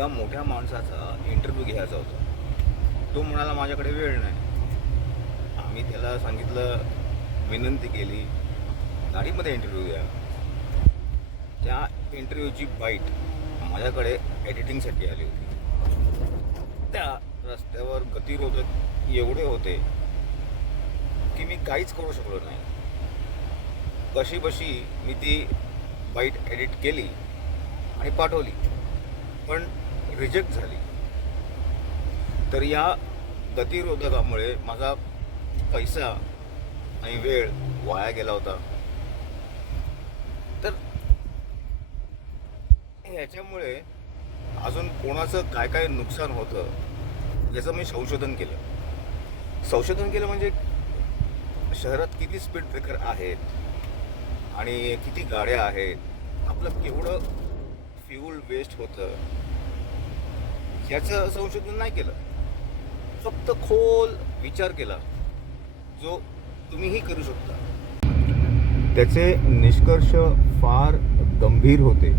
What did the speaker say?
एका मोठ्या माणसाचा इंटरव्ह्यू घ्यायचा होता. तो म्हणाला माझ्याकडे वेळ नाही. आम्ही त्याला सांगितलं, विनंती केली, गाडीमध्ये इंटरव्ह्यू घ्या. त्या इंटरव्ह्यूची बाईट माझ्याकडे एडिटिंगसाठी आली होती. त्या रस्त्यावर गतिरोधक एवढे होते की मी काहीच करू शकलो नाही. कशीबशी मी ती बाईट एडिट केली आणि पाठवली, पण रिजेक्ट झाली. तर या गतिरोधकामुळे माझा पैसा आणि वेळ वाया गेला होता. तर ह्याच्यामुळे अजून कोणाचं काय काय नुकसान होतं याचं मी संशोधन केलं म्हणजे शहरात किती स्पीड ब्रेकर आहेत आणि किती गाड्या आहेत, आपलं केवढं फ्यूल वेस्ट होतं ह्याचं संशोधन नाही केलं. फक्त खोल विचार केला, जो तुम्हीही करू शकता. त्याचे निष्कर्ष फार गंभीर होते.